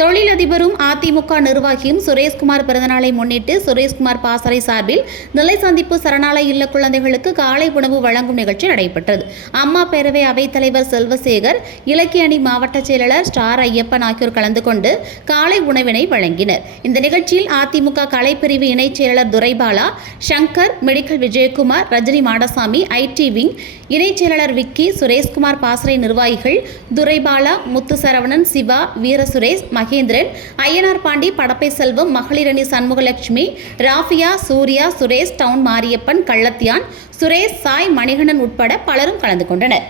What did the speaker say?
தொழிலதிபரும் அதிமுக நிர்வாகியும் சுரேஷ்குமார் பிறந்தநாளை முன்னிட்டு சுரேஷ்குமார் பாசறை சார்பில் நிலை சந்திப்பு சரணாலய இல்ல குழந்தைகளுக்கு காலை உணவு வழங்கும் நிகழ்ச்சி நடைபெற்றது. அம்மா பேரவை அவைத்தலைவர் செல்வசேகர், இலக்கிய அணி மாவட்ட செயலாளர் ஸ்டார் ஐயப்பன் ஆகியோர் கலந்து கொண்டு காலை உணவினை வழங்கினர். இந்த நிகழ்ச்சியில் அதிமுக கலைப்பிரிவு இணைச் செயலாளர் Duraibala, Shankar, medical Vijayakumar, Rajini Madasamy, IT wing இணைச் செயலாளர் விக்கி, சுரேஷ்குமார் பாசறை நிர்வாகிகள் துரைபாலா, முத்துசரவணன், சிவா, வீரசுரேஷ், மகேந்திரன், ஐயனார் பாண்டி, படப்பை செல்வம், மகளிரணி சண்முகலட்சுமி, ராஃபியா, சூர்யா, சுரேஷ், டவுன் மாரியப்பன், கள்ளத்தியான், சுரேஷ், சாய், மணிகண்டன் உட்பட பலரும் கலந்து கொண்டனர்.